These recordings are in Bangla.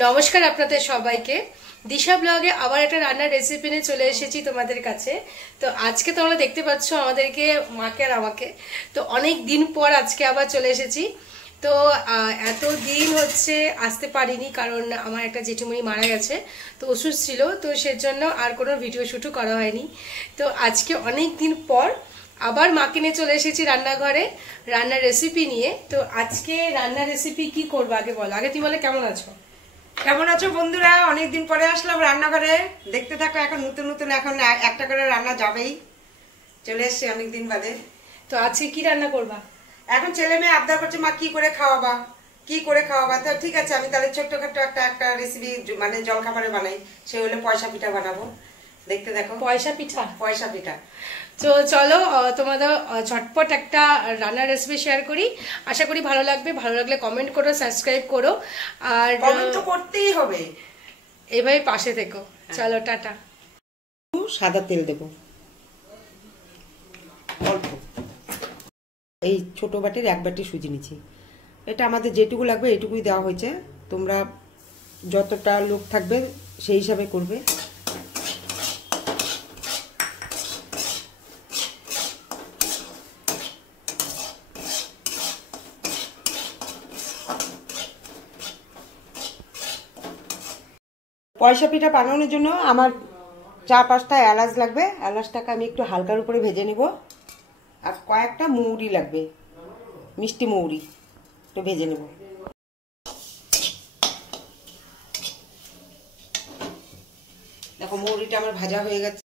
নমস্কার আপনাদের সবাইকে। দিশা ব্লগে আবার একটা রান্নার রেসিপি নিয়ে চলে এসেছি তোমাদের কাছে। তো আজকে তোমরা দেখতে পাচ্ছ আমাদেরকে, মাকে আর আমাকে। তো অনেক দিন পর আজকে আবার চলে এসেছি। তো এত দিন হচ্ছে আসতে পারিনি, কারণ আমার একটা জেঠিমণি মারা গেছে, তো ওষুধ ছিল, তো সেজন্য আর কোনো ভিডিও শুটও করা হয়নি। তো আজকে অনেক দিন পর আবার মাকে নিয়ে চলে এসেছি রান্নাঘরে রান্নার রেসিপি নিয়ে। তো আজকে রান্নার রেসিপি কি করবো আগে বলো। আগে তুমি বলে কেমন আছো? কেমন আছো বন্ধুরা? অনেকদিন পরে আসলাম রান্নাঘরে, দেখতে থাকো। এখন নতুন নতুন এখন একটা করে রান্না যাবেই, চলে এসছে অনেকদিন বাদে। তো আজকে কি রান্না করবা? এখন ছেলে মেয়ে আবদার করছে, মা কি করে খাওয়াবা, কি করে খাওয়াবা। তো ঠিক আছে, আমি তাহলে ছোট্টখাট্টো একটা রেসিপি মানে জলখাবারে বানাই, সে হলে পয়সা পিঠা বানাবো। দেখতে দেখো। পয়সা পিঠা? পয়সা পিঠা। তো চলো তোমাদের ঝটপট একটা রান্নার রেসিপি শেয়ার করি, আশা করি ভালো লাগবে। ভালো লাগলে কমেন্ট করো, সাবস্ক্রাইব করো, আর কমেন্ট তো করতেই হবে। এভাবে পাশে থেকো। চলো টাটা। সাদা তেল দেব অল্প, এই ছোট বাটির এক বাটি সুজি নিচ্ছি। এটা আমাদের যেটুকু লাগবে এইটুকুই দেওয়া হয়েছে, তোমরা যতটা লোক থাকবে সেই হিসাবে করবে। পয়সা পিঠা বানানোর জন্য আমার 4-5টা এলাচ লাগবে। এলাচটাকে আমি একটু হালকার উপরে ভেজে নিব। আর কয়েকটা মৌরি লাগবে, মিষ্টি মৌরি, একটু ভেজে নেব। দেখো মৌরিটা আমার ভাজা হয়ে গেছে,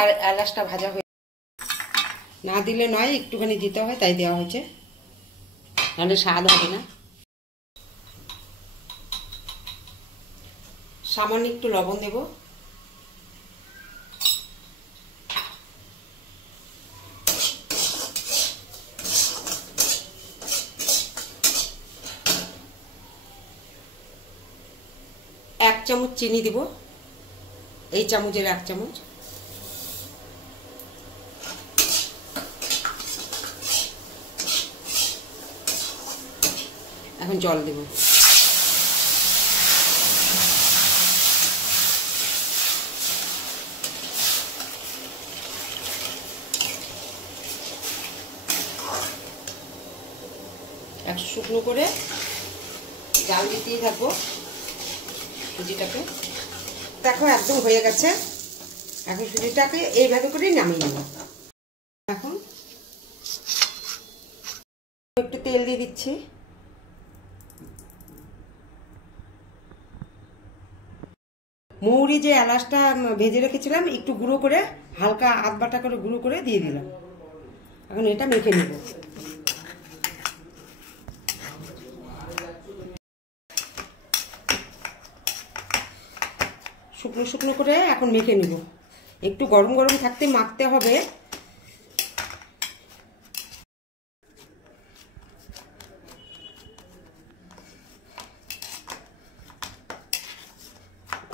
আর এলাচটা ভাজা হয়ে, না দিলে নয়, একটুখানি দিতে হয়, তাই দেওয়া হয়েছে, নাহলে স্বাদ হবে না। সামান্য একটু লবণ দেব। এক চামচ চিনি দিব, এই চামচের 1 চামচ। এখন জল দেব। এক শুকনো করে জাল দিতেই থাকবো সুজিটাকে। দেখো একদম হয়ে গেছে। এখন সুজিটাকে এইভাবে করে নামিয়ে নেব। এখন একটু তেল দিয়ে দিচ্ছি। মৌরি যে এলাচটা ভেজে রেখেছিলাম, একটু গুঁড়ো করে, হালকা আধ বাটা করে গুঁড়ো করে দিয়ে দিলাম। এখন এটা মেখে নেব। শুকনো শুকনো করে এখন মেখে নিব। একটু গরম গরম থাকতে মাখতে হবে।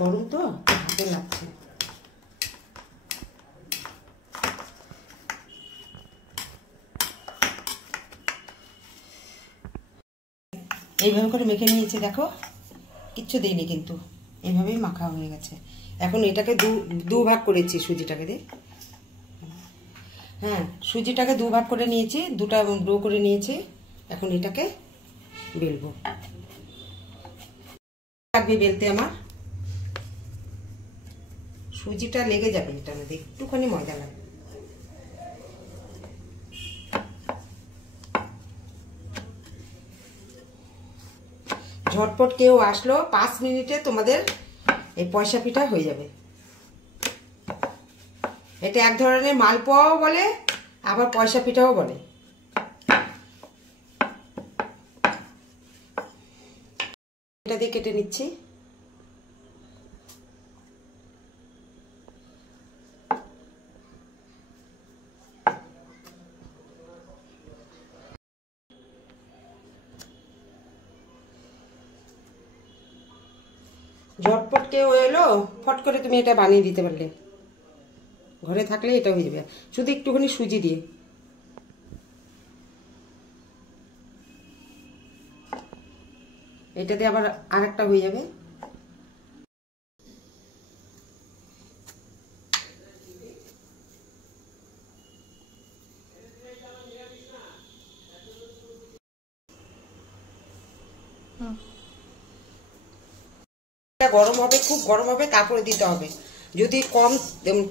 গরম তো হাতে লাগছে। এইভাবে করে মেখে নিয়েছি, দেখো কিচ্ছু দিইনি, কিন্তু এইভাবেই মাখা হয়ে গেছে। এখন এটাকে দু ভাগ করেছি সুজিটাকে দিয়ে। হ্যাঁ, সুজিটাকে 2 ভাগ করে নিয়েছি, 2টা ডো করে নিয়েছি। এখন এটাকে বেলবো। লাগবে বেলতে আমার, সুজিটা লেগে যাবে এটার মধ্যে, একটুখানি ময়দা লাগবে। ঝটপট কেউ আসলো, 5 মিনিটে তোমাদের এই পয়সা পিঠা হয়ে যাবে। এটা এক ধরনের মালপোয়াও বলে, আবার পয়সা পিঠাও বলে। এটা দিয়ে কেটে নিচ্ছি। ঝটপট কেউ এলো, ফট করে তুমি এটা বানিয়ে দিতে পারলে, ঘরে থাকলে এটা হয়ে যাবে। শুধু একটুখানি সুজি দিয়ে এটা দিয়ে আবার আরেকটা হয়ে যাবে। গরম হবে, খুব গরম হবে, তারপরে দিতে হবে। যদি কম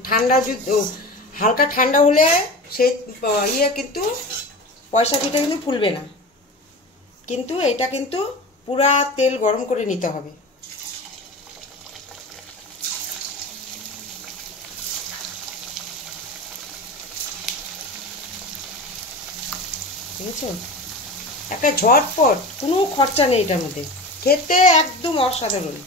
ঠান্ডা, যদি হালকা ঠান্ডা হলে সেই কিন্তু পয়সা পিঠা কিন্তু ফুলবে না। কিন্তু এটা কিন্তু পুরা তেল গরম করে নিতে হবে। ঠিক আছে, একটা ঝটপট, কোনো খরচা নেই এটার মধ্যে, খেতে একদম অসাধারণ।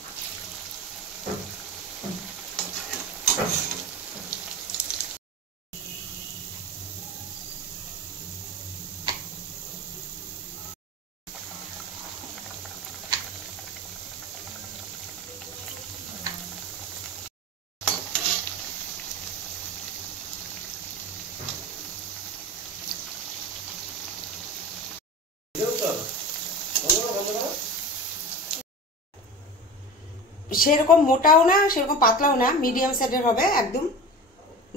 সেরকম মোটাও না, সেরকম পাতলাও না, মিডিয়াম সাইজের হবে একদম।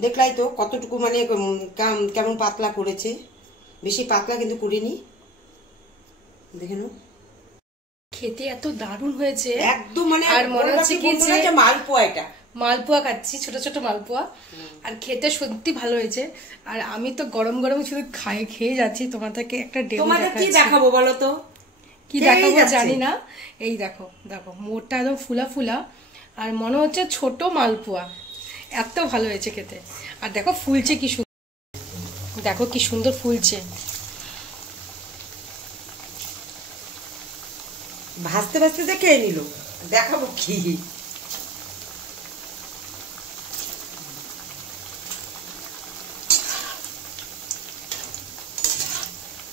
দেখলাই তো কতটুকু মানে কেমন পাতলা করেছে, বেশি পাতলা কিন্তু করিনি, দেখে নাও। খেতে এত দারুণ হয়েছে একদম, মানে আর মনে হচ্ছে কি যে মালপোয়া, এটা মালপোয়া খাচ্ছি, ছোট ছোট মালপোয়া। আর খেতে সত্যি ভালো হয়েছে। আর আমি তো গরম গরম শুধু খেয়ে যাচ্ছি। তোমাদেরকে একটা ডেমো তোমাদের কি দেখাবো বলো তো, কি দেখাবো জানি না। এই দেখো দেখো, মোটটা একদম ফুলা ফুলা, আর মনে হচ্ছে ছোট মালপোয়া। এত ভালো হয়েছে খেতে। আর দেখো ফুলছে কি সুন্দর, দেখো কি সুন্দর ফুলছে। ভাজতে ভাজতে দেখে নিল, দেখাবো কি।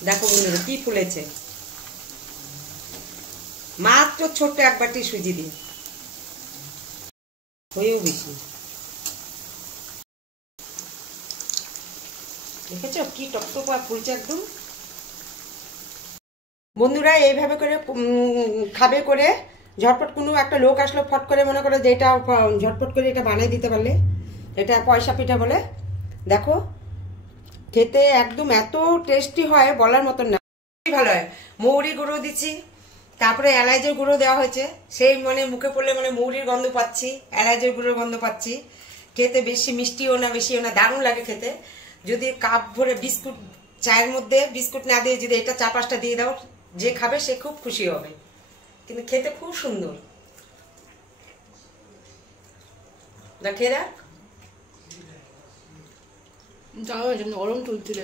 দেখো বন্ধুরা কি ফুলেছে, মাত্র ছোট্ট এক বাটি সুজি দিয়ে, হয়েও বেশি। দেখেছো কি টকটকা ফুলছে একদম। বন্ধুরা এইভাবে করে খাবে করে, ঝটপট কোনো একটা লোক আসলো, ফট করে মনে করে যে এটা ঝটপট করে এটা বানিয়ে দিতে পারলে, এটা পয়সা পিঠা বলে। দেখো খেতে একদম এত টেস্টি হয়, বলার মতন না, ভালো হয়। মৌরি গুঁড়ো দিচ্ছি, তারপরে এলাচের গুঁড়ো দেওয়া হয়েছে, সেই মানে মুখে পড়লে মানে মৌরির গন্ধ পাচ্ছি, এলাচের গুঁড়োর গন্ধ পাচ্ছি। খেতে বেশি মিষ্টিও না বেশিও না, দারুণ লাগে খেতে। যদি কাপ ভরে বিস্কুট, চায়ের মধ্যে বিস্কুট না দিয়ে যদি এটা 4-5টা দিয়ে দাও, যে খাবে সে খুব খুশি হবে। কিন্তু খেতে খুব সুন্দর, খেয়ে দেখ। নরম তুলতুলে।